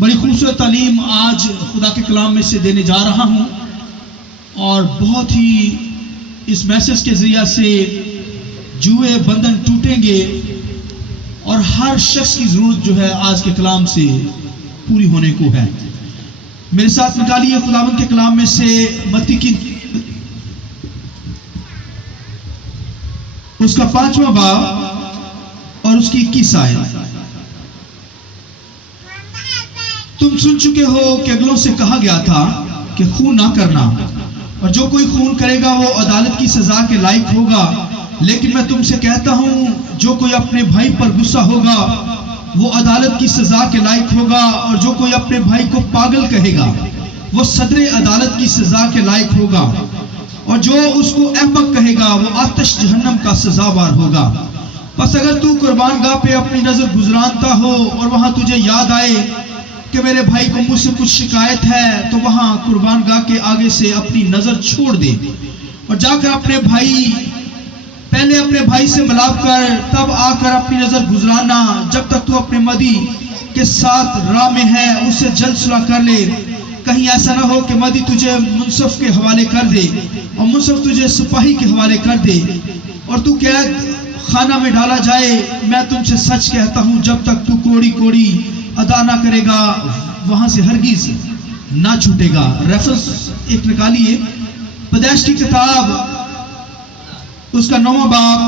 बड़ी खूबसूरत तालीम आज खुदा के कलाम में से देने जा रहा हूँ और बहुत ही इस मैसेज के ज़रिया से जुए बंधन टूटेंगे और हर शख्स की ज़रूरत जो है आज के कलाम से पूरी होने को है। मेरे साथ निकालिए खुदावंद के कलाम में से मत्ती की उसका 5वां बाब और उसकी 21 आयत। तुम सुन चुके हो कि अगलों से कहा गया था कि खून ना करना, और जो कोई खून करेगा वो अदालत की सजा के लायक होगा। लेकिन मैं तुमसे कहता हूं, जो कोई अपने भाई पर गुस्सा होगा वो अदालत की सजा के लायक होगा, और जो कोई अपने भाई को पागल कहेगा वो सदरे अदालत की सजा के लायक होगा, और जो उसको अहमक कहेगा वो आतिश जहन्नम का सजावार होगा। बस अगर तू कुर्बानगाह पे अपनी नजर गुजरानता हो और वहां तुझे याद आए कि मेरे भाई को मुझसे कुछ शिकायत है, तो वहां कुर्बानगाह के आगे से अपनी नजर छोड़ दे और जाकर पहले अपने भाई से मिलाप कर, तब आकर अपनी नजर गुजराना। जब तक तू अपने मदी के साथ राह में है उससे जल्द सुलह कर ले। कहीं ऐसा ना हो कि मदी तुझे मुंसफ के हवाले कर दे और मुंसफ तुझे सिपाही के हवाले कर दे और तू कैद खाना में डाला जाए। मैं तुमसे सच कहता हूं, जब तक तू कोड़ी कोड़ी अदा ना करेगा वहां से हरगिज ना छूटेगा। रेफरेंस एक निकालिए, पैदाइश की किताब उसका 9वां बाब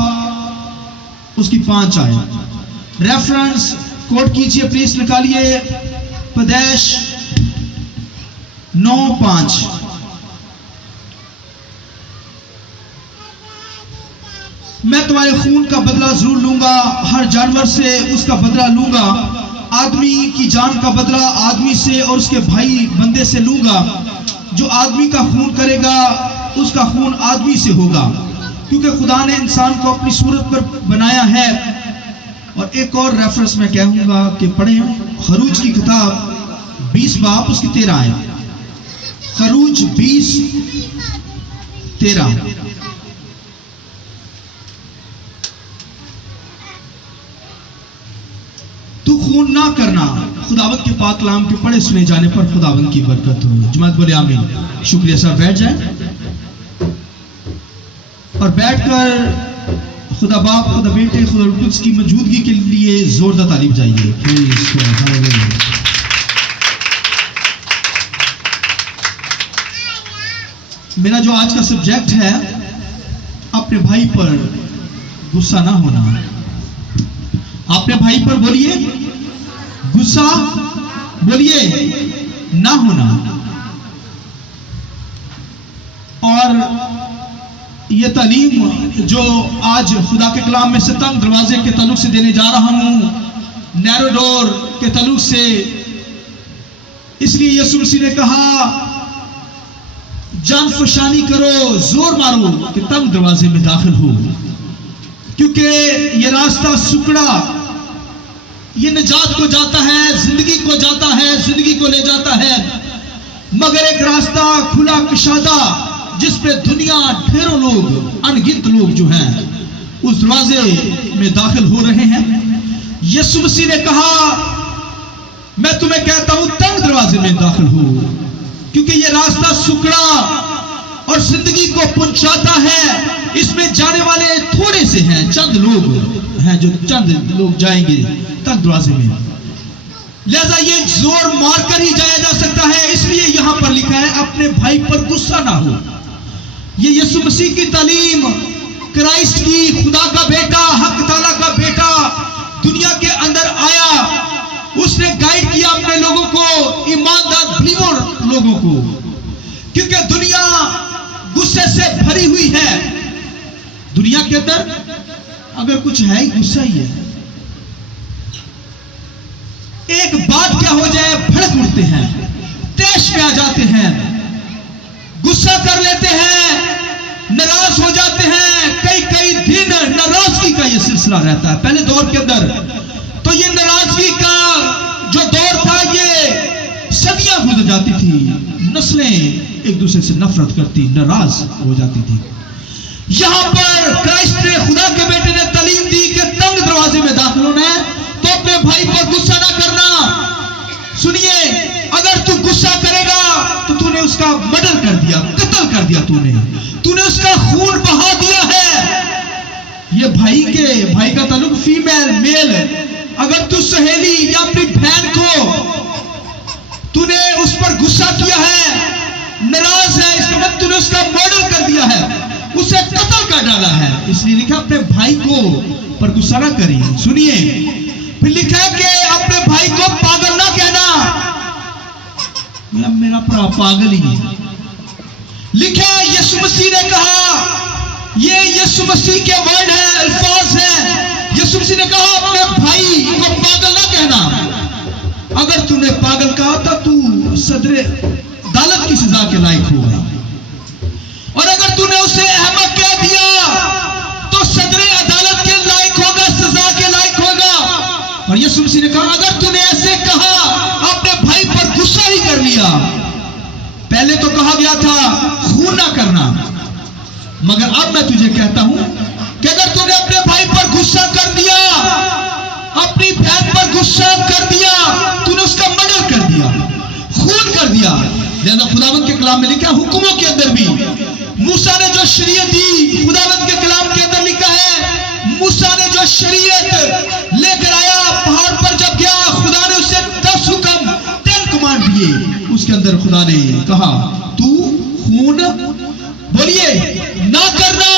उसकी 5 आयत। रेफरेंस कोट कीजिए प्लीज, निकालिए पैदाइश 9:5। मैं तुम्हारे खून का बदला जरूर लूंगा, हर जानवर से उसका बदला लूंगा। आदमी की जान का बदला आदमी से और उसके भाई बंदे से लूंगा। जो आदमी का खून करेगा उसका खून आदमी से होगा, क्योंकि खुदा ने इंसान को अपनी सूरत पर बनाया है। और एक और रेफरेंस मैं कहूंगा कि पढ़ें, खरूज की किताब 20 बाब उसकी 13 आयत। खरूज 20:13। तू खून ना करना। खुदावंद के पाक कलाम के पढ़े सुने जाने पर खुदावंद की बरकत हो। जमात बोले आमीन। शुक्रिया साहब, बैठ जाए और बैठकर खुदा बाप, खुदा बेटे, खुदा कुद्स की मौजूदगी के लिए जोरदार तारीफ जाइए। मेरा जो आज का सब्जेक्ट है, अपने भाई पर गुस्सा ना होना। अपने भाई पर बोलिए गुस्सा, बोलिए ना होना। और ये तालीम जो आज खुदा के कलाम में से तंग दरवाजे के ताल्लुक से देने जा रहा हूं, नैरो डोर के ताल्लुक से, इसलिए यीशु मसीह ने कहा जान फशानी करो, जोर मारो कि तंग दरवाजे में दाखिल हो, क्योंकि ये रास्ता सुकड़ा, ये निजात को जाता है, जिंदगी को जाता है, जिंदगी को ले जाता है। मगर एक रास्ता खुला कुशादा जिस पे दुनिया ढेरों लोग, अनगिनत लोग जो हैं उस दरवाजे में दाखिल हो रहे हैं। यीशु मसीह ने कहा मैं तुम्हें कहता हूं तंग दरवाजे में दाखिल हो, क्योंकि ये रास्ता सुकड़ा और जिंदगी को पहुंचाता है। इसमें जाने वाले थोड़े से हैं, चंद लोग हैं, जो चंद लोग जाएंगे तंग दरवाजे में। लिहाजा ये जोर मारकर ही जाया जा सकता है। इसलिए यहां पर लिखा है अपने भाई पर गुस्सा ना हो। ये यीशु मसीह की तालीम, क्राइस्ट की, खुदा का बेटा, हक ताला का बेटा दुनिया के अंदर आया। उसने गाइड किया अपने लोगों को, ईमानदार बिलीवर लोगों को, क्योंकि दुनिया गुस्से से भरी हुई है। दुनिया के अंदर अगर कुछ है ही गुस्सा ही है। एक बात क्या हो जाए भड़क उठते हैं, तेज में आ जाते हैं, गुस्सा कर लेते हैं, नाराज हो जाते हैं। कई दिन नाराजगी का यह सिलसिला रहता है। पहले दौर के अंदर तो ये नाराजगी का जो दौर था, ये सदियां गुजर जाती थी, नस्लें एक दूसरे से नफरत करती, नाराज हो जाती थी। यहां पर क्राइस्ट ने, खुदा के बेटे ने तालीम दी कि तंग दरवाजे में दाखिल होना है तो अपने भाई पर गुस्सा ना करना। सुनिए, उसका मर्डर कर दिया, कत्ल कर दिया, तूने उसका खून बहा दिया है। ये भाई का ताल्लुक फीमेल मेल। अगर तू सहेली या अपनी बहन को तूने उस पर गुस्सा किया है, नाराज है, इसका मतलब तूने उसका मर्डर कर दिया है, उसे कत्ल कर डाला है। इसलिए लिखा अपने भाई को पर गुस्सा ना करिए। सुनिए, फिर लिखा है कि अपने भाई को पागल ना कहना, मेरा भरा पागल ही है। लिखा है यीशु मसीह ने कहा, ये यीशु मसीह के वर्ड है, अल्फाज है। यीशु मसीह ने कहा अपने भाई को पागल ना कहना। अगर तूने पागल कहा था तू सदरे अदालत की सजा के लायक होगा, और अगर तूने उसे अहमक कह दिया तो सदरे अदालत के लायक होगा, सजा के लायक होगा। और यीशु मसीह ने कहा अगर तूने ऐसे कहा, अपने भाई पर गुस्सा ही कर लिया। पहले तो कहा गया था खून ना करना, मगर अब मैं तुझे कहता हूं कि अगर तूने अपने भाई पर गुस्सा कर दिया, अपनी बहन पर गुस्सा कर दिया, तूने उसका मर्डर कर दिया, खून कर दिया। लिहाजा खुदावंद के कलाम में लिखा, हुक्मों के अंदर भी मूसा ने जो शरीयत दी, खुदावंद के कलाम के अंदर लिखा है, मूसा ने जो शरीयत लेकर आया, पहाड़ पर जब गया, खुदा ने उसे 10 हुक्म 10 कमांड दिए। उसके अंदर खुदा ने कहा तू खून बोलिए ना करना,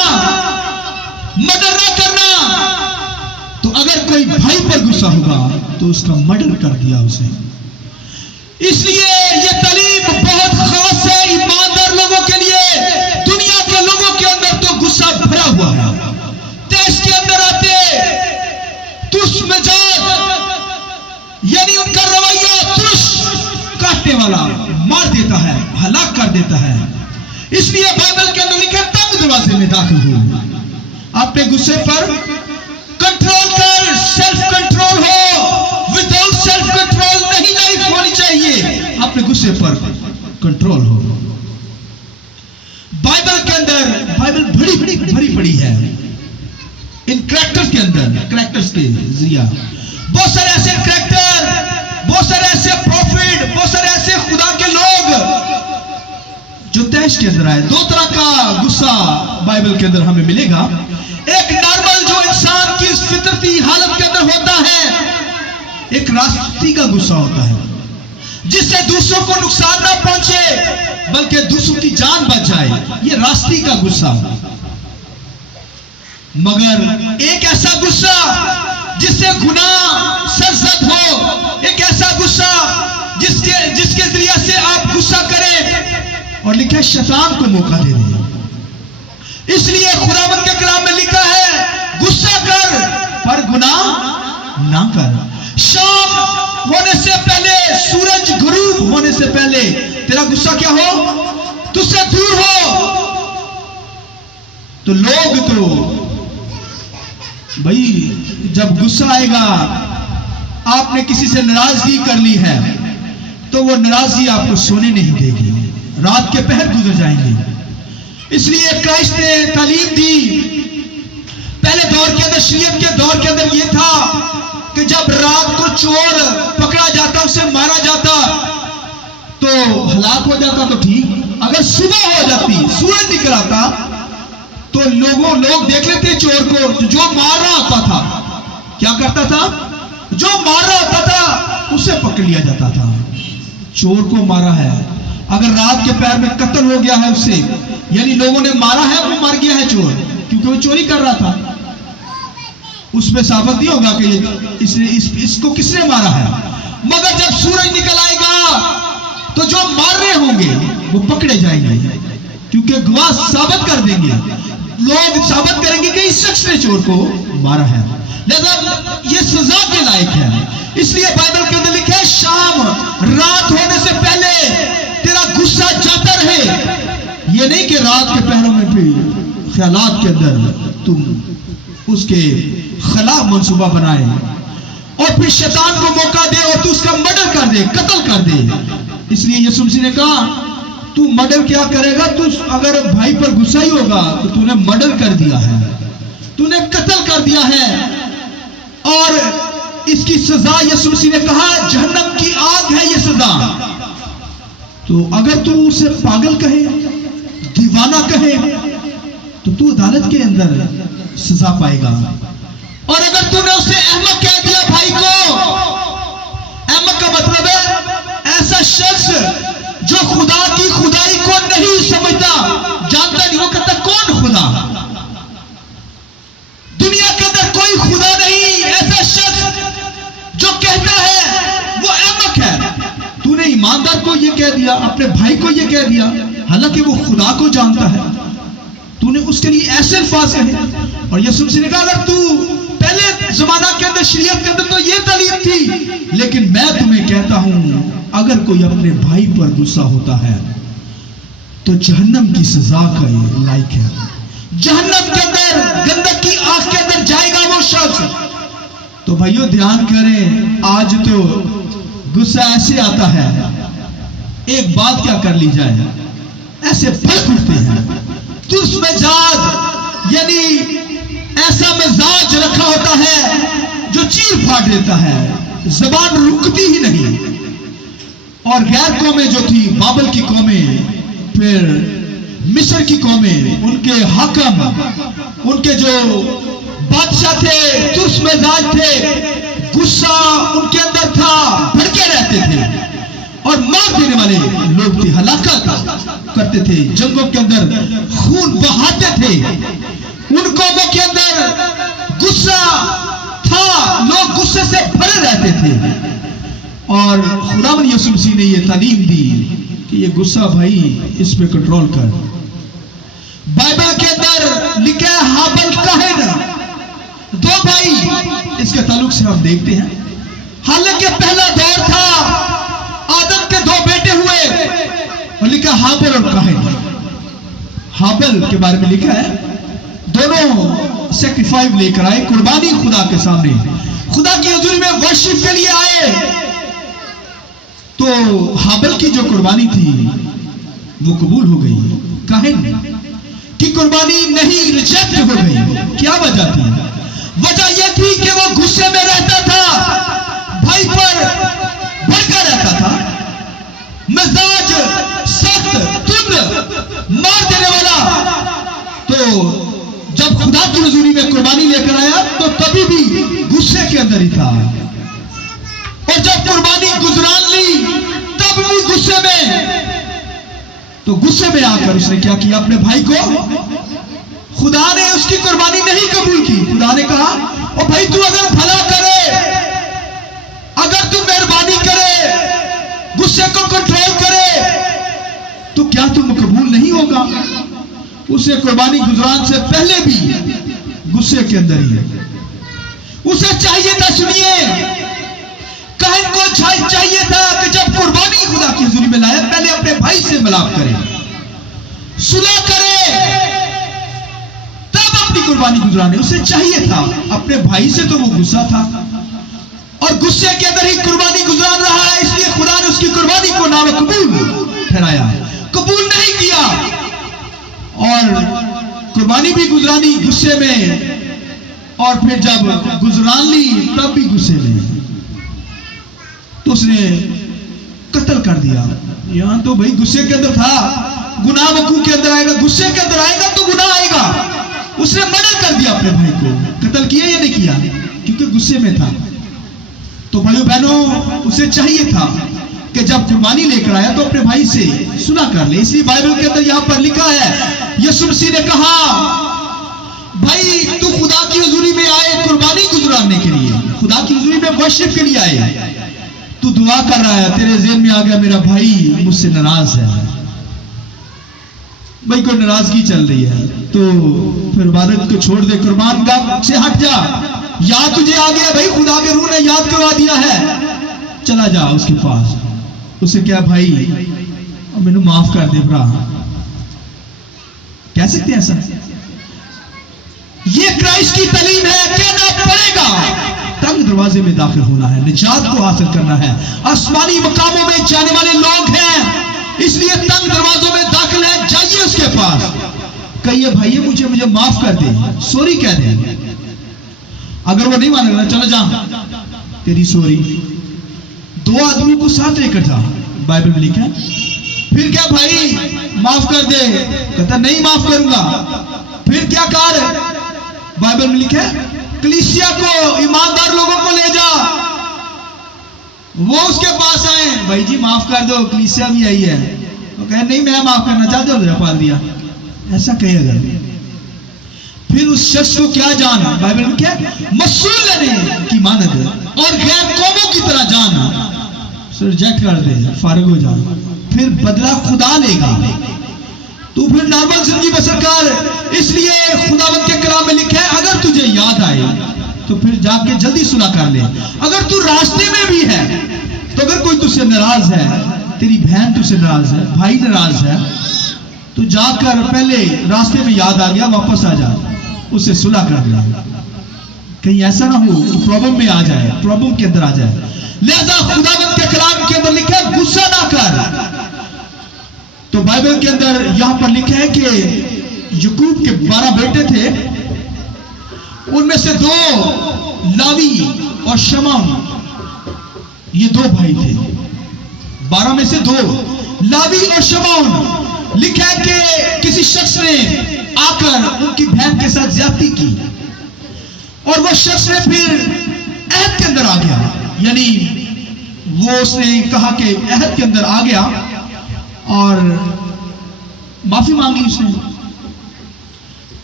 मर्डर ना करना। तो अगर कोई भाई पर गुस्सा होगा तो उसका मर्डर कर दिया उसे। इसलिए यह तालीम बहुत खास है ईमानदार लोगों के लिए। दुनिया के लोगों के अंदर तो गुस्सा भरा हुआ है, देश के अंदर आते दुश्मजाज, यानी उनका रवैया तुरश काटने वाला, मार देता है, हलाक कर देता है। इसलिए बाइबल के अंदर लिखा तंग दरवाजे में दाखिल हो, अपने गुस्से पर कंट्रोल कर, सेल्फ कंट्रोल हो। विदाउट सेल्फ कंट्रोल नहीं लाइफ होनी चाहिए, अपने गुस्से पर कंट्रोल हो। बाइबल के अंदर, बाइबल भरी पड़ी है इन करैक्टर्स के अंदर, करैक्टर्स के जरिया बहुत सारे ऐसे करैक्टर, बहुत सारे ऐसे प्रॉफिट, बहुत सारे ऐसे खुदा के लोग जो तैश के अंदर आए। 2 तरह का गुस्सा बाइबल के अंदर हमें मिलेगा। एक नॉर्मल जो इंसान की फितरती हालत के अंदर होता है, एक राष्ट्रीय का गुस्सा होता है जिससे दूसरों को नुकसान ना पहुंचे बल्कि दूसरों की जान बच जाए, ये राष्ट्रीय का गुस्सा। मगर एक ऐसा गुस्सा जिससे गुनाह सरजद हो, एक ऐसा गुस्सा जिसके जरिए से आप गुस्सा करें और लिखा शैतान को मौका दे दें। इसलिए खुदावंद के कलाम में लिखा है गुस्सा कर पर गुनाह ना कर। शाम होने से पहले, सूरज गुरूब होने से पहले तेरा गुस्सा क्या हो, तुझसे दूर हो। तो लोग तो भाई जब गुस्सा आएगा, आपने किसी से नाराजगी कर ली है तो वो नाराजगी आपको सोने नहीं देगी, रात के पहर गुजर जाएंगे। इसलिए क्राइस्ट ने तालीम दी। पहले दौर के अंदर, शरीयत के दौर के अंदर यह था कि जब रात को चोर पकड़ा जाता, उसे मारा जाता तो हलाक हो जाता तो ठीक। अगर सुबह हो जाती, सूरज निकल आता तो लोग देख लेते चोर को, जो मार रहा होता था क्या करता था, जो मार रहा होता था उसे पकड़ लिया जाता था। चोर को मारा है, अगर रात के पैर में कत्ल हो गया है उससे, यानी लोगों ने मारा है, वो मर गया है चोर, क्योंकि वो चोरी कर रहा था, उसमें साबित नहीं होगा कि इसको किसने मारा है। मगर जब सूरज निकल आएगा तो जो मार रहे होंगे वो पकड़े जाएंगे, क्योंकि गवाह साबित कर देंगे, लोग साबित करेंगे कि इस शख्स ने चोर को मारा है, लिहाजा ये सजा के लायक है। इसलिए बाइबल के अंदर लिखा है शाम, रात होने से पहले तेरा गुस्सा जाता रहे। ये नहीं कि रात के पहरों में भी ख्यालात के अंदर तुम उसके खिलाफ मंसूबा बनाए और फिर शैतान को मौका दे और तू उसका मर्डर कर दे, कत्ल कर दे। इसलिए यीशु मसीह ने कहा तू मर्डर क्या करेगा, तू अगर भाई पर गुस्सा ही होगा तो तूने मर्डर कर दिया है, तूने कत्ल कर दिया है। और इसकी सजा यीशु मसीह ने कहा जहन्नम की आग है ये सजा। तो अगर तू उसे पागल कहे, दीवाना कहे, तो तू अदालत के अंदर सजा पाएगा। और अगर तूने उसे अहमक कह दिया भाई को, अहमक का मतलब है ऐसा शख्स जो खुदा की खुदाई को नहीं समझता, जानता नहीं, वो कहता कौन खुदा, दुनिया के अंदर कोई खुदा नहीं, ऐसा शख्स जो कहता है वो अहमक है। तूने ईमानदार को ये कह दिया, अपने भाई को ये कह दिया, हालांकि वो खुदा को जानता है, तूने उसके लिए ऐसे अल्फाज कहे। और यीशु मसीह ने कहा अगर तू पहले जमाना के अंदर, शरीयत के अंदर तो ये तालीम थी, लेकिन मैं तुम्हें कहता हूं अगर कोई अपने भाई पर गुस्सा होता है तो जहन्नम की सजा का लायक है। जहन्नम के अंदर, गंधक की आग के अंदर जाएगा वो शख्स। तो भाइयों ध्यान करें, आज तो गुस्सा ऐसे आता है, एक बात क्या कर ली जाए, ऐसे भड़क उठते हैं, तुर्स मिजाज, यानी ऐसा मिजाज रखा होता है जो चीर फाड़ देता है, जबान रुकती ही नहीं। और गैर कौमें जो थी, बाबल की कौमें, फिर मिस्र की कौमें, उनके हाकम, उनके जो बादशाह थे, तुर्स मिजाज थे, गुस्सा उनके अंदर था, भड़के रहते थे और मार देने वाले लोग थे, हलाकत करते थे, जंगों के अंदर खून बहाते थे। उन कौमों के अंदर गुस्सा था, लोग गुस्से से भरे रहते थे। और खुदावंद यीशु मसीह ने यह तालीम दी कि ये गुस्सा भाई, इस पे कंट्रोल कर। बाइबल के अंदर लिखा है हाबिल काहिन, दो भाई, इसके ताल्लुक से हम देखते हैं, हालांकि पहला दौर था, आदम के दो बेटे हुए, और लिखा हाबिल और काहिन। हाबिल के बारे में लिखा है दोनों सैक्रिफाइस लेकर आए, कुर्बानी खुदा के सामने, खुदा की हुजूरी में वर्शिप के लिए आए। तो हाबिल की जो कुर्बानी थी वो कबूल हो गई, काहिन की कुर्बानी नहीं, रिजेक्ट हो गई। क्या वजह थी? वजह यह थी कि वो गुस्से में रहता था, भाई पर भड़का रहता था, मिजाज सख्त, तुंद, मार देने वाला। तो जब खुदा की हुजूरी में कुर्बानी लेकर आया तो तभी भी गुस्से के अंदर ही था, और जब कुर्बानी गुजरान ली तब भी गुस्से में। तो गुस्से में आकर उसने क्या किया, अपने भाई को, खुदा ने उसकी कुर्बानी नहीं कबूल की। खुदा ने कहा ओ भाई तू अगर भला करे, अगर तू मेहरबानी करे, गुस्से को कंट्रोल करे, तो क्या तुम कबूल नहीं होगा? उसे कुर्बानी गुजरान से पहले भी गुस्से के अंदर ही है। उसे चाहिए था, सुनिए, काहिन को चाहिए था कि जब कुर्बानी खुदा की हुजूरी में लाए पहले अपने भाई से मिलाप करे, सुलह करे, तब अपनी कुर्बानी गुजराने। उसे चाहिए था, अपने भाई से तो वो गुस्सा था और गुस्से के अंदर ही कुर्बानी गुजरान रहा है, इसलिए खुदा ने उसकी कुर्बानी को नाकबूल ठहराया, कबूल नहीं किया। और कुर्बानी भी गुजरानी गुस्से में, और फिर जब गुजरान ली तब भी गुस्से में, तो उसने कत्ल कर दिया। यहां तो भाई गुस्से के अंदर था, गुनाह वकूफ के अंदर आएगा, गुस्से के अंदर आएगा तो गुनाह आएगा। उसने मर्डर कर दिया अपने भाई को, कत्ल किया या नहीं किया, क्योंकि गुस्से में था। तो भाइयों बहनों, उसे चाहिए था कि जब कुर्बानी लेकर आया तो अपने भाई से सुलह कर ले। इसलिए बाइबल के अंदर यहां पर लिखा है, यीशु मसीह ने कहा भाई तू खुदा की हुजूरी में आए कुर्बानी गुजराने के लिए, खुदा की हुजूरी में वर्शिप के लिए आए, तू दुआ कर रहा है, तेरे ज़हन में आ गया मेरा भाई मुझसे नाराज है, भाई कोई नाराजगी चल रही है, तो फिर इबादत को छोड़ दे, कुर्बान गाह से हट जा। याद तुझे आ गया भाई, खुदा के रूह ने याद करवा दिया है, चला जा उसके पास, उसे क्या भाई मैनू माफ कर दे भरा, कह सकते हैं ऐसा? ये क्राइस्ट की तालीम है, कहना पड़ेगा। तंग दरवाजे में दाखिल होना है, निजात को हासिल करना है, आसमानी मकामों में जाने वाले लोग हैं, इसलिए तंग दरवाजों में दाखिल है, जाइए उसके पास, कहिए भाई मुझे माफ कर दे, सॉरी कह दे। अगर वो नहीं मानेगा, चला जा तेरी सॉरी, दो आदमी को साथ लेकर जा। बाइबल में लिखा है फिर क्या भाई माफ कर दे, कहता नहीं माफ करूंगा। फिर क्या कार्य बाइबल में लिखा है, कलीसिया को, ईमानदार लोगों को ले जा। वो उसके पास आए, भाई जी माफ कर दो, कलीसिया भी आई है। वो कहे नहीं मैं माफ करना चाहता हूं, पाल दिया, ऐसा कहे अगर। फिर उस शख्स को क्या जाना, बाइबल में क्या, मसूल लेने की मानद और गैर कौमों की तरह जाना, रिजेक्ट कर दे, फारिग हो जा। फिर बदला खुदा लेगा, तू फिर नॉर्मल जिंदगी बसर कर। इसलिए खुदावंद के कलाम में लिखा है, अगर तुझे याद आए तो फिर जाके जल्दी सुलह कर ले। अगर तू रास्ते में भी है तो अगर कोई तुझसे नाराज है, तेरी बहन तुझसे नाराज है, भाई नाराज है, तो जाकर पहले रास्ते में याद आ गया वापस आ जा, उससे सुलह कर ले। कहीं ऐसा ना हो कि प्रॉब्लम में आ जाए, प्रॉब्लम के अंदर आ जाए। लिहाजा खुदावंद के कलाम के अंदर लिखा है गुस्सा ना कर। तो बाइबल के अंदर यहां पर लिखा है कि याकूब के 12 बेटे थे, उनमें से 2 लावी और शमौन, ये 2 भाई थे। 12 में से 2 लावी और शमौन। लिखा है कि किसी शख्स ने आकर उनकी बहन के साथ ज्यादती की और वह शख्स ने फिर अहद के अंदर आ गया, यानी वो उसने कहा कि अहद के अंदर आ गया और माफी मांगी उसने।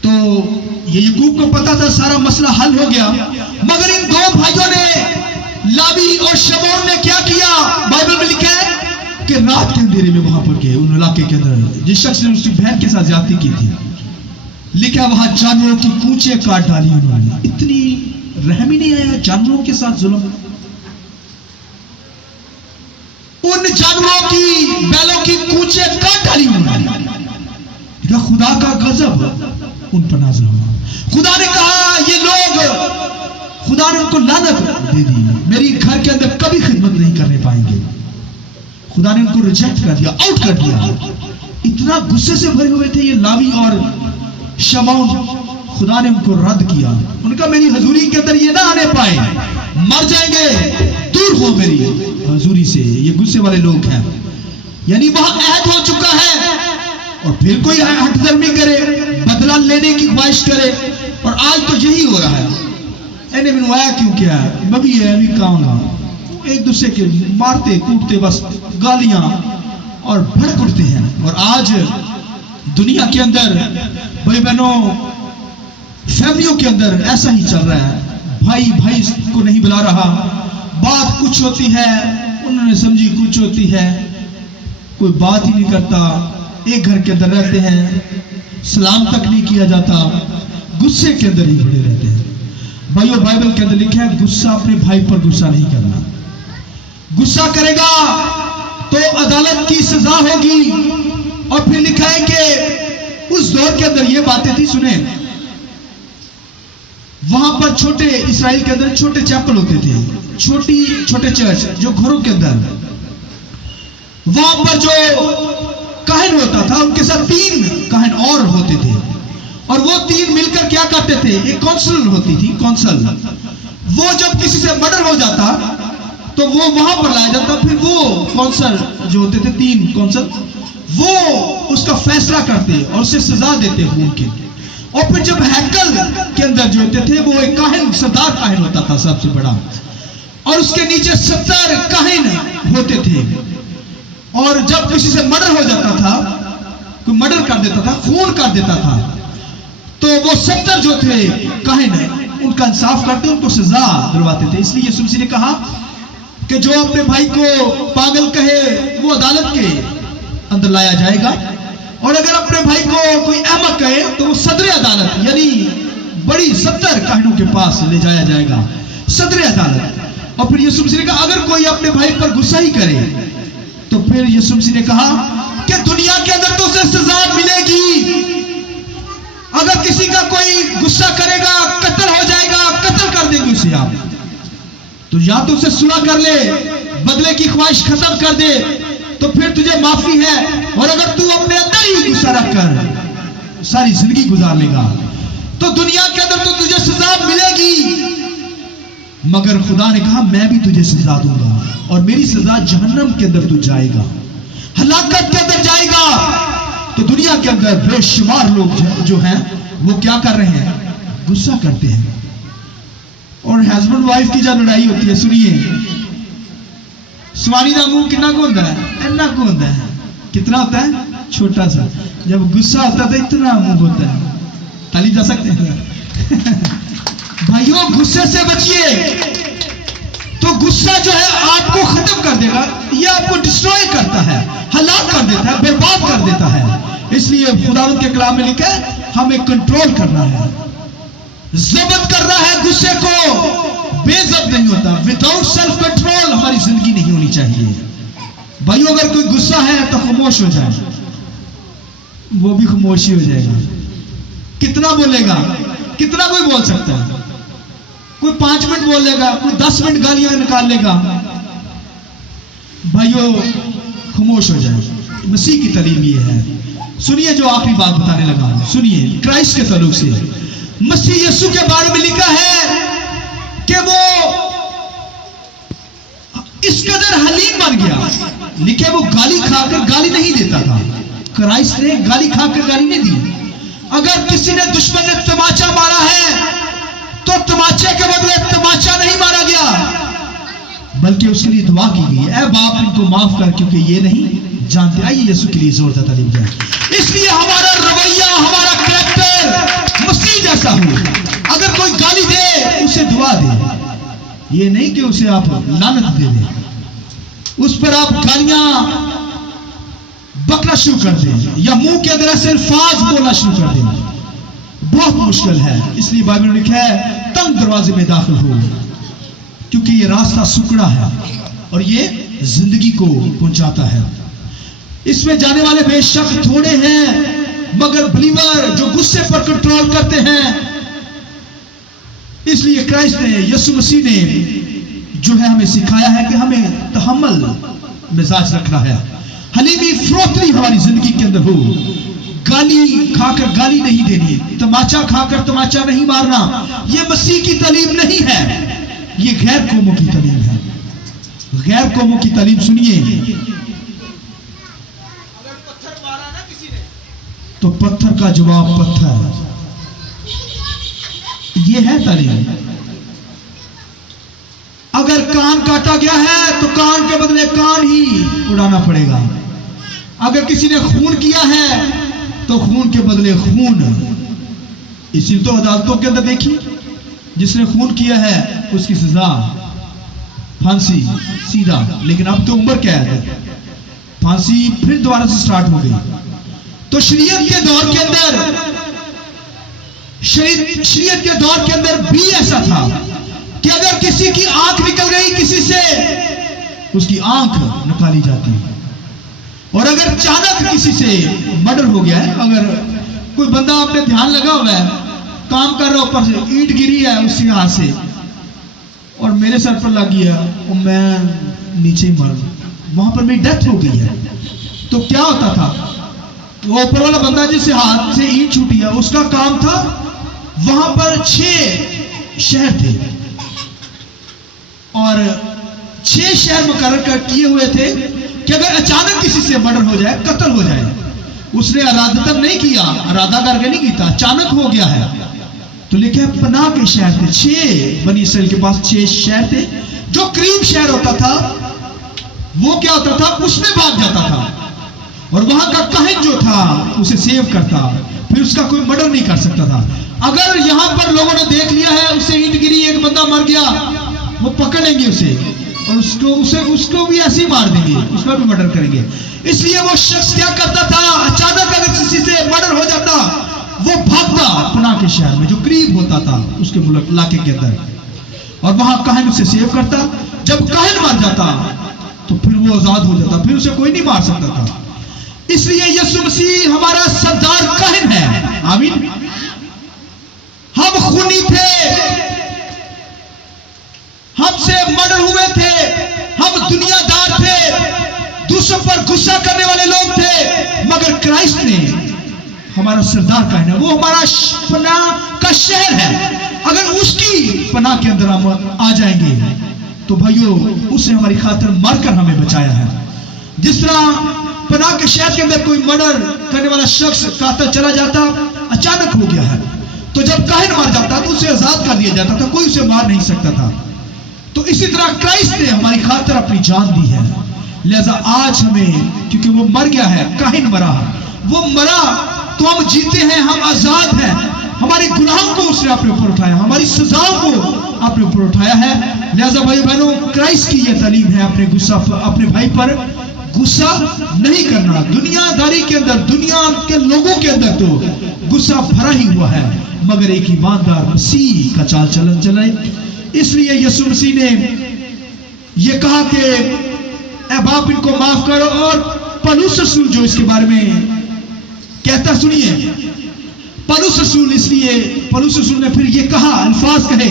तो ये याकूब को पता था सारा मसला हल हो गया, मगर इन 2 भाइयों ने, लावी और शमौन ने क्या किया, बाइबल में लिखा है कि रात के अंधेरे में वहां पर गए, उन इलाके के अंदर जिस शख्स ने उसकी बहन के साथ ज्यादती की थी, लिखा वहां जानवरों की कूंचे काट डाली उन्होंने। इतनी रहम ही नहीं आया जानवरों के साथ जुल्म। उन जानवरों की, बैलों की कूंचे काट डाली उन्होंने। खुदा का गजब उन पर नाज़िल हुआ। खुदा ने कहा ये लोग, खुदा ने उनको लानत दे दी, मेरी घर के अंदर कभी खिदमत नहीं करने पाएंगे। खुदा ने उनको रिजेक्ट कर दिया, आउट कर दिया। इतना गुस्से से भरे हुए थे ये लावी और शमौन। खुदा ने उनको रद्द किया। उनका मेरी हजूरी के अंदर ये ना आने पाए, मर जाएंगे, दूर हो मेरी हजूरी से। ये गुस्से वाले लोग हैं, यानी वहां अहद हो चुका है और फिर कोई हठधर्मी करे, बदला लेने की ख्वाहिश करे। और आज तो यही हो रहा है। एने मिनवाया क्यों किया है, मैं भी है, अभी कहूंगा, एक दूसरे के मारते कूटते, बस गालियां और भड़क उठते हैं। और आज दुनिया के अंदर भाई बहनों, फैमिलियों के अंदर ऐसा ही चल रहा है। भाई भाई को नहीं बुला रहा, बात कुछ होती है, उन्होंने समझी कुछ होती है, कोई बात ही नहीं करता, एक घर के अंदर रहते हैं, सलाम तक नहीं किया जाता, गुस्से के अंदर ही पड़े रहते हैं। भाइयों बाइबल के अंदर लिखा है गुस्सा, अपने भाई पर गुस्सा नहीं करना। गुस्सा करेगा तो अदालत की सजा होगी। और फिर लिखा है कि उस दौर के अंदर ये बातें थी, सुने, वहां पर छोटे इस्राएल के अंदर छोटे चैपल होते थे, छोटे चर्च जो घरों के अंदर, वहां पर जो काहिन होता था उनके साथ 3 काहिन और होते थे। और वो 3 मिलकर क्या करते थे, एक काउंसिल होती थी, काउंसिल। वो जब किसी से मर्डर हो जाता तो वो वहां पर लाया जाता, फिर वो काउंसिल जो होते थे 3 काउंसिल, वो उसका फैसला करते और उसे सजा देते खून की। और फिर जब हैकल के अंदर जो होते थे, वो एक काहिन, सरदार काहिन होता था सबसे बड़ा, और उसके नीचे 70 काहिन होते थे। और जब किसी से मर्डर हो जाता था, कोई मर्डर कर देता था, खून कर देता था, तो वो 70 जो थे काहिन, उनका इंसाफ करते, उनको सजा दिलवाते थे। इसलिए यीशु मसीह ने कहा कि जो अपने भाई को पागल कहे वो अदालत के अंदर लाया जाएगा, और अगर अपने भाई को कोई अहमक कहे तो वो सदर अदालत, यानी बड़ी 70 काहिनों के पास ले जाया जाएगा, सदर अदालत। और फिर यीशु मसीह ने कहा अगर कोई अपने भाई पर गुस्सा ही करे, तो फिर यीशु मसीह ने कहा कि दुनिया के अंदर तो उसे सजा मिलेगी। अगर किसी का कोई गुस्सा करेगा, कत्ल हो जाएगा, कत्ल कर देंगे उसे आप। तो या तो उसे सुलह कर ले, बदले की ख्वाहिश खत्म कर दे, तो फिर तुझे माफी है। और अगर तू अपने अंदर ही गुस्सा रखकर सारी जिंदगी गुजार लेगा, तो दुनिया के अंदर तो तुझे सजा मिलेगी। मगर खुदा ने कहा मैं भी तुझे सजा दूंगा, और मेरी सजा जहन्नम के अंदर तू जाएगा। हलाकत के अंदर जाएगा। तो दुनिया के अंदर बेशुमार लोग जो हैं वो क्या कर रहे हैं, गुस्सा करते हैं। और हस्बैंड वाइफ की जब लड़ाई होती है, सुनिए, स्वानी का मुंह कितना को होता है, इतना को होता है, कितना होता है, छोटा सा। जब गुस्सा होता है तो इतना मुंह होता है। ताली जा सकते हैं भाइयों, गुस्से से बचिए। तो गुस्सा जो है आपको खत्म कर देगा, ये आपको डिस्ट्रॉय करता है, हलाक कर देता है, बर्बाद कर देता है। इसलिए खुदावंद के कलाम में लिखा है हमें कंट्रोल करना है, जब्त करना है गुस्से को। बेजब्त नहीं होता, विदाउट सेल्फ कंट्रोल हमारी जिंदगी नहीं होनी चाहिए। भाइयों, अगर कोई गुस्सा है तो खामोश हो जाए, वो भी खामोश ही हो जाएगा। कितना बोलेगा, कितना कोई बोल सकता है? कोई 5 मिनट बोल लेगा, कोई 10 मिनट गालियां निकाल लेगा। भाइयों, खामोश हो जाए। मसीह की तालीम ये है। सुनिए जो आखिरी बात बताने लगा, सुनिए क्राइस्ट के ताल्लुक से। मसीह यीशु के बारे में लिखा है कि वो इस कदर हलीम बन गया। लिखे वो गाली खाकर गाली नहीं देता था। क्राइस्ट ने गाली खाकर गाली नहीं दी। अगर किसी ने दुश्मन ने तमाचा मारा है तो तमाचे के बदले तमाचा नहीं मारा गया, बल्कि उसके लिए दुआ की गई, ऐ बाप इनको माफ कर क्योंकि ये नहीं जानते। आइए यीशु के लिए जोरदार तालीम दें। इसलिए हमारा रवैया, हमारा कैरेक्टर मसीह जैसा हो। अगर कोई गाली दे उसे दुआ दे, ये नहीं कि उसे आप लानत दे दें, उस पर आप गालियां बकना शुरू कर दें या मुंह के अंदर ऐसे अल्फाज बोलना शुरू कर दें। बहुत मुश्किल है। इसलिए बाइबल में लिखा है तंग दरवाजे में दाखिल हो, क्योंकि ये रास्ता सुकड़ा है और ये जिंदगी को पहुंचाता है। इसमें जाने वाले बेशक थोड़े हैं, मगर बिलीवर जो गुस्से पर कंट्रोल करते हैं। इसलिए क्राइस्ट ने, यीशु मसीह ने जो है हमें सिखाया है कि हमें तहम्मुल मिजाज रखना है। हलीमी फरोख्ती हमारी जिंदगी के अंदर हो। गाली खाकर गाली नहीं देनी, तमाचा खाकर तमाचा नहीं मारना। यह मसीह की तालीम नहीं है, ये गैर कौमों की तालीम है। गैर कौमों की तालीम सुनिए, अगर पत्थर मारा ना किसी ने तो पत्थर का जवाब पत्थर, ये है तालीम। अगर कान काटा गया है तो कान के बदले कान ही उड़ाना पड़ेगा। अगर किसी ने खून किया है तो खून के बदले खून। इसीलिए तो अदालतों के अंदर देखिए, जिसने खून किया है उसकी सजा फांसी सीधा। लेकिन अब तो उम्र क्या है, फांसी फिर दोबारा से स्टार्ट हो गई। तो शरीयत के दौर के अंदर, शरीयत के दौर के अंदर भी ऐसा था कि अगर किसी की आंख निकल गई किसी से, उसकी आंख निकाली जाती। और अगर अचानक किसी से मर्डर हो गया है, अगर कोई बंदा आपने ध्यान लगा हुआ है, काम कर रहा है, ऊपर से ईंट गिरी है उसके हाथ से और मेरे सर पर लगी है और मैं नीचे मर, वहां पर मेरी डेथ हो गई है, तो क्या होता था? वो ऊपर वाला बंदा जिससे हाथ से ईंट छूटी है, उसका काम था, वहां पर 6 शहर थे और 6 शहर मुकर्रर किए हुए थे कि अगर अचानक किसी से मर्डर हो जाए, कत्ल हो जाए, उसने इरादतन नहीं किया, इरादा करके नहीं किया, अचानक हो गया है, तो लिखे पनाह के शहर थे। 6 बनी इसराइल के पास 6 शहर थे। जो करीब शहर होता था वो क्या होता था, उसमें भाग जाता था और वहां का काहिन जो था उसे सेव करता, फिर उसका कोई मर्डर नहीं कर सकता था। अगर यहां पर लोगों ने देख लिया है उससे ईंट गिरी, एक बंदा मर गया, वो पकड़ेंगे उसे और उसको भी ऐसे ही मार देंगे, उसका भी मर्डर करेंगे। इसलिए वो शख्स क्या करता था, अचानक अगर किसी से मर्डर हो जाता वो भागता पनाह के शहर में जो करीब होता था उसके इलाके के अंदर, और वहां काहिन उसे सेव करता। जब काहिन मर जाता तो फिर वो आजाद हो जाता, फिर उसे कोई नहीं मार सकता था। इसलिए यीशु मसीह हमारा सरदार काहिन है। आमीन। हम खूनी थे, हमसे मर्डर हुए थे, हम दुनियादार थे, दूसरों पर गुस्सा करने वाले लोग थे, मगर क्राइस्ट ने हमारा सरदार काहिन है, वो हमारा पनाह का शहर है। अगर उसकी पनाह के अंदर हम आ जाएंगे तो भाइयों उसने हमारी खातिर मरकर हमें बचाया है। जिस तरह पनाह के शहर के अंदर कोई मर्डर करने वाला शख्स कातल चला जाता, अचानक हो गया है, तो जब काहिन मार जाता तो उसे आजाद कर दिया जाता था, कोई उसे मार नहीं सकता था। तो इसी तरह क्राइस्ट ने हमारी खातिर अपनी जान दी है। लिहाजा आज हमें, क्योंकि वो मर गया है, काहिन मरा, वो मरा तो हम जीते हैं, हम आजाद हैं। हमारे गुनाहों को उसने अपने ऊपर उठाया, हमारी सजाओं को अपने ऊपर उठाया है। लिहाजा भाई बहनों, क्राइस्ट की यह तालीम है, अपने भाई पर गुस्सा नहीं करना। दुनियादारी के अंदर, दुनिया के लोगों के अंदर तो गुस्सा भरा ही हुआ है, मगर एक ईमानदार मसीह का चाल चलन चले। इसलिए यीशु मसीह ने यह कहा कि ऐ बाप इनको माफ करो, और पौलुस रसूल जो इसके बारे में कहता, सुनिए पौलुस रसूल, इसलिए पौलुस रसूल ने फिर यह कहा, अल्फाज कहे,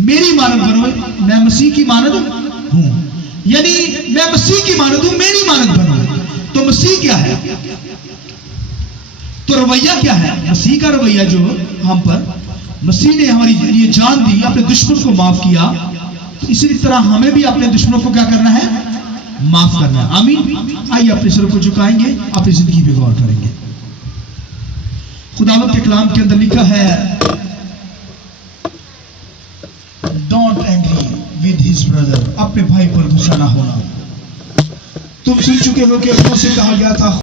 मेरी मानद बनो, मैं मसीह की मानद हूं, यानी मैं मसीह की मानद हूं, मेरी मानद बनो। तो मसीह क्या है, तो रवैया क्या है? मसीह का रवैया जो हम पर, मसीह ने हमारी लिए जान दी, अपने दुश्मन को माफ किया, तो इसी तरह हमें भी अपने दुश्मनों को क्या करना है? माफ करना है। आमीन। आइए अपने सिर को झुकाएंगे, अपनी जिंदगी पे गौर करेंगे। खुदावंद के कलाम के अंदर लिखा है, don't angry with his brother, अपने भाई पर गुस्सा ना होना। तुम सुन चुके हो कि से कहा गया था,